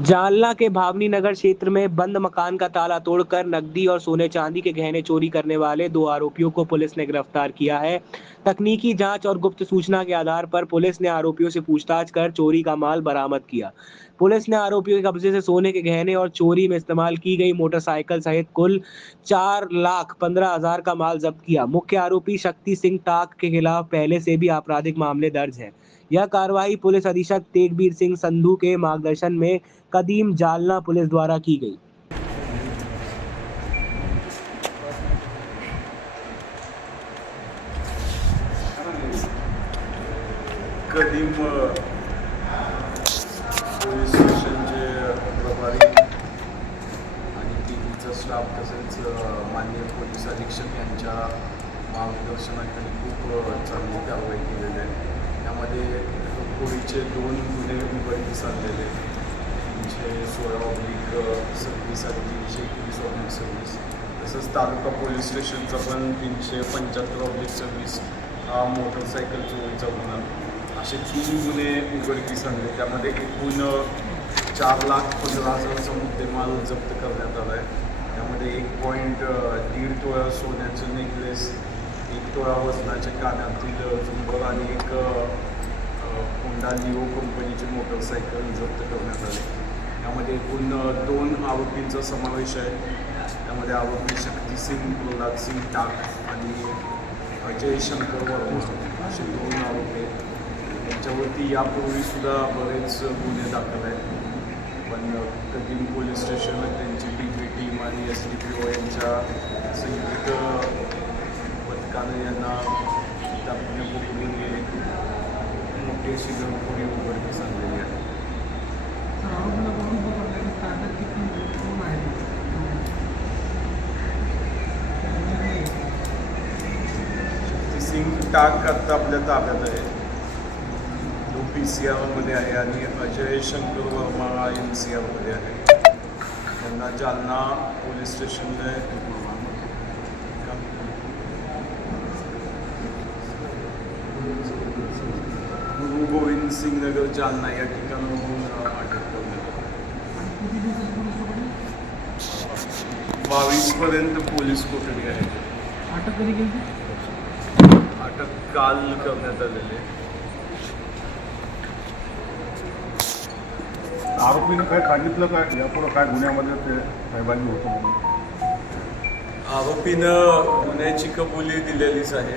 जालना के भावनी नगर क्षेत्र में बंद मकान का ताला तोड़कर नकदी और सोने चांदी के गहने चोरी करने वाले 2 आरोपियों को पुलिस ने गिरफ्तार किया है। तकनीकी जांच और गुप्त सूचना के आधार पर पुलिस ने आरोपियों से पूछताछ कर चोरी का माल बरामद किया। पुलिस ने आरोपियों के कब्जे से सोने के गहने और चोरी में इस्तेमाल की गई मोटरसाइकिल सहित कुल 4,15,000 का माल जब्त किया। मुख्य आरोपी शक्ति सिंह टाक के खिलाफ पहले से भी आपराधिक मामले दर्ज है। यह कार्रवाई पुलिस अधीक्षक तेगबीर सिंह संधू के मार्गदर्शन में कदीम जालना पुलिस द्वारा की गई। कदीम पोलीस स्टेशनचे प्रभारी आणि टीव्हीचा स्टाफ तसेच माननीय पोलीस अधीक्षक यांच्या मार्गदर्शनाखाली खूप चांगली कारवाई केलेली आहे। यामध्ये चोरीचे 2 गुन्हे उघडकीस आणलेले 316/26 आणि 321/26 तसंच तालुका पोलीस स्टेशनचा पण 375/26 हा मोटरसायकल चोरीचा गुन्हा असे 3 गुन्हे उघडकीस आणले। त्यामध्ये एकूण 4,15,000चा मुद्देमाल जप्त करण्यात आला आहे। त्यामध्ये 1.1.5 तोळा सोन्याचं नेकलेस, 1 तोळा वजनाचे कानातील झुंबर आणि एक होंडा लिओ कंपनीची मोटरसायकल जप्त करण्यात आली। यामध्ये एकूण 2 आरोपींचा समावेश आहे। त्यामध्ये आरोपी शक्ती सिंग, प्रल्हाद सिंग टाक आणि अजय शंकर वर्मा असे 2 आरोपी आहेत। त्यांच्यावरती यापूर्वीसुद्धा बरेच गुन्हे दाखल आहेत, पण कदीम पोलीस स्टेशन त्यांची DP टीम आणि SDPO यांच्या संयुक्त पथकाने यांना तात्काळ पकडून मोठी अशी गणखोरी उघडकीस आणलेली आहे। शक्ती सिंग टाक आता आपल्या ताब्यात आहे, तो PCR मध्ये आहे आणि अजय शंकर वर्मा MCR मध्ये आहे। त्यांना जालना पोलीस स्टेशनने गुरु गोविंद सिंग नगर जालना या ठिकाणाहून अटक करण्यात आली। 22 पर्यंत पोलीस कोठडी आहे। अटक कधी केली? अटक काल करण्यात आलेली आहे। आरोपीने काय सांगितलं काय यापुढे काय गुन्ह्यामध्ये ते सहभागी होतो म्हणून? आरोपीनं गुन्ह्याची कबुली दिलेलीच आहे,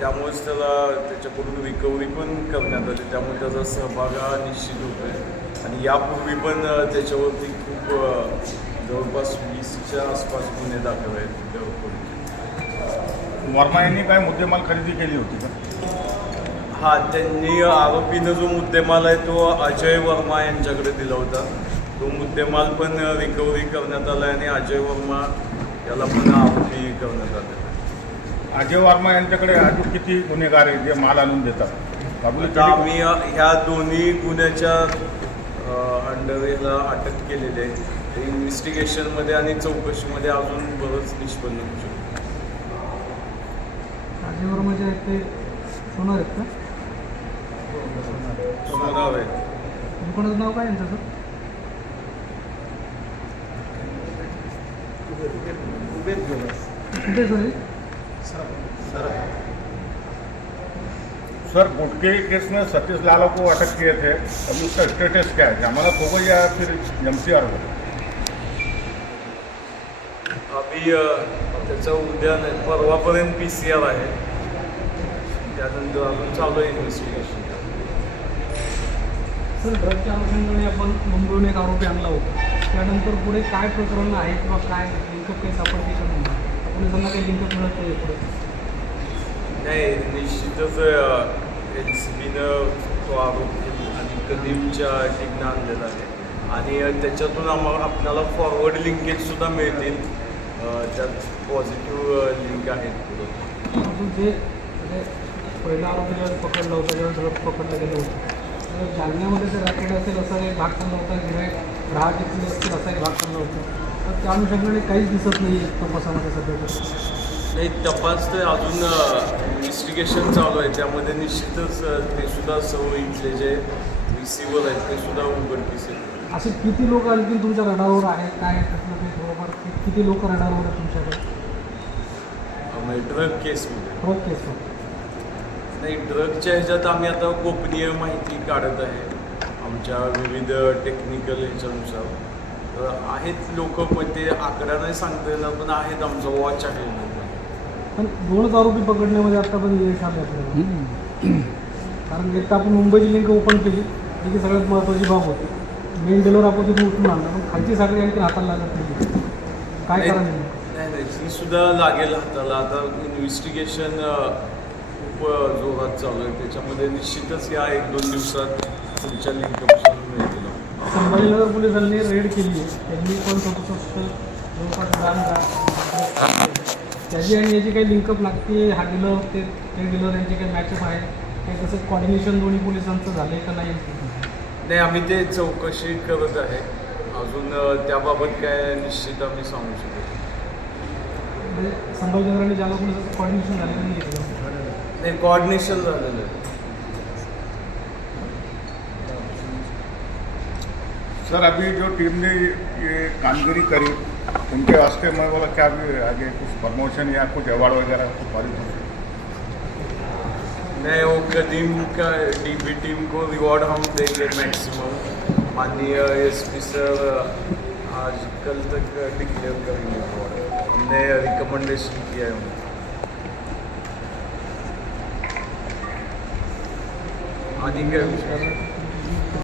त्यामुळेच त्याला त्याच्याकडून रिकव्हरी पण करण्यात आली, त्यामुळे त्याचा सहभाग हा निश्चित होतो आहे। आणि यापूर्वी पण त्याच्यावरती खूप जवळपास 20च्या आसपास गुन्हे दाखल आहेत पोलिसांचे। वर्मा यांनी काय मुद्देमाल खरेदी केली होती का? हां, त्यांनी आरोपीनं जो मुद्देमाल आहे तो अजय वर्मा यांच्याकडे दिला होता। तो मुद्देमाल पण रिकव्हरी करण्यात आला आहे आणि अजय वर्मा याला पण आरोपी करण्यात आले। अजय वर्मा यांच्याकडे अजून किती गुन्हेगार आहेत जे माल आणून देतात? आता आम्ही ह्या दोन्ही गुन्ह्याच्या अंडर याला अटक केलेली आहे। इन्व्हेस्टिगेशनमध्ये आणि चौकशीमध्ये अजून बरंच निष्पन्न होऊ शकतो। अजय वर्मा जे आहेत ते सोनार आहेत का? सोनार आहे। दुकानाचं नाव काय यांचं? कुठे सर गुटके केस में सतीश लाला को अटक किए थे, अभी उसका स्टेटस क्या है? जमानत हो गई या फिर MCR हो गई? अभी त्याचं उद्या नाही परवापर्यंत PCR आहे, त्यानंतर अजून चालू आहे इन्व्हेस्टिगेशन। सर ड्रगच्या अनुषंगाने आपण मुंबईहून एक आरोपी आणला होता, त्यानंतर पुढे काय प्रकरण आहे किंवा काय लिंकअप केस आपण ते करणार? पोलिसांना काही लिंकअप मिळत नाही पुढे? नाही, निश्चितच NCBनं तो आरोप आणि कदीमच्या टीमनं आणलेला आहे आणि त्याच्यातून आपल्याला फॉरवर्ड लिंकेजसुद्धा मिळतील, त्यात पॉझिटिव्ह लिंक आहेत पुढं। अजून जे पहिला आरोपी जेव्हा पकडला होता जेव्हा ड्रग पकडलं गेलं होतं, जालन्यामध्ये जर रॅकेट असेल असा एक भाग चालला होता, किंवा राहा टिकली असतील असा एक भाग चालला होता, तर तर त्या अनुषंगाने काहीच दिसत नाही आहे तपासामध्ये सध्या तर. नाही, तपास तर अजून इन्व्हेस्टिगेशन चालू आहे. त्यामध्ये निश्चितच ते सुद्धा सर्व इथले जे रिसिव्हर आहेत ते सुद्धा उघडकीस येतील. असे किती लोक आणखी तुमच्या रडारवर आहेत, काय त्यातलं काही थोडंफार किती लोक रडारवर आहेत तुमच्याकडे ड्रग केसमध्ये रोग केस? नाही, ड्रगच्या ह्याच्यात आम्ही आता गोपनीय माहिती काढत आहे आमच्या विविध टेक्निकल ह्याच्यानुसार. तर आहेत लोक, पण ते आकडा नाही सांगता येणार, पण आहेत, आमचा वॉच आहे. पण 2 आरोपी पकडण्यामध्ये आत्तापर्यंत यश आलं आपल्याला. कारण एक तर आपण मुंबईची लिंक ओपन केली, जी की सगळ्यात महत्त्वाची बाब होती. मेन डिलर आपण तिथे उठून आणला, पण खालची साखळी आणखी हाताला लागत नाही. काय नाही, करायचं? नाही नाही, ती सुद्धा लागेल हाताला. आता इन्व्हेस्टिगेशन खूप जोरात चालू आहे. त्याच्यामध्ये निश्चितच या 1-2 दिवसात तुमच्या लिंकपासून मिळतील. संभाजीनगर पोलिसांनी रेड केली आहे. त्यांनी पण जवळपास त्याची आणि याची काही लिंकअप लागते. हा डीलर ते डीलर यांचे काही मॅचअप आहे, काही तसं कॉर्डिनेशन दोन्ही पोलिसांचं झालं आहे का नाही? नाही, आम्ही ते चौकशी करत आहे. अजून त्याबाबत काय निश्चित आम्ही सांगू शकतो. म्हणजे संभाजीनगर आणि जालना पोलिसांचं कॉर्डिनेशन झालेलं नाही आहे? नाही, कोऑर्डिनेशन झालेलं आहे. सर अभी जो टीम ने ये कामगिरी करी उनके वास्ते मैं बोला क्या भी आगे कुछ प्रमोशन या कुछ अवार्ड वगैरह कुछ पारित हो? नहीं, वो कदीम का डीबी टीम को रिवॉर्ड हम देंगे मैक्सिमम. माननीय एसपी सर आज कल तक डिक्लेयर करेंगे रिवॉर्ड. हमने रिकमेंडेशन किया है उनको. आदि का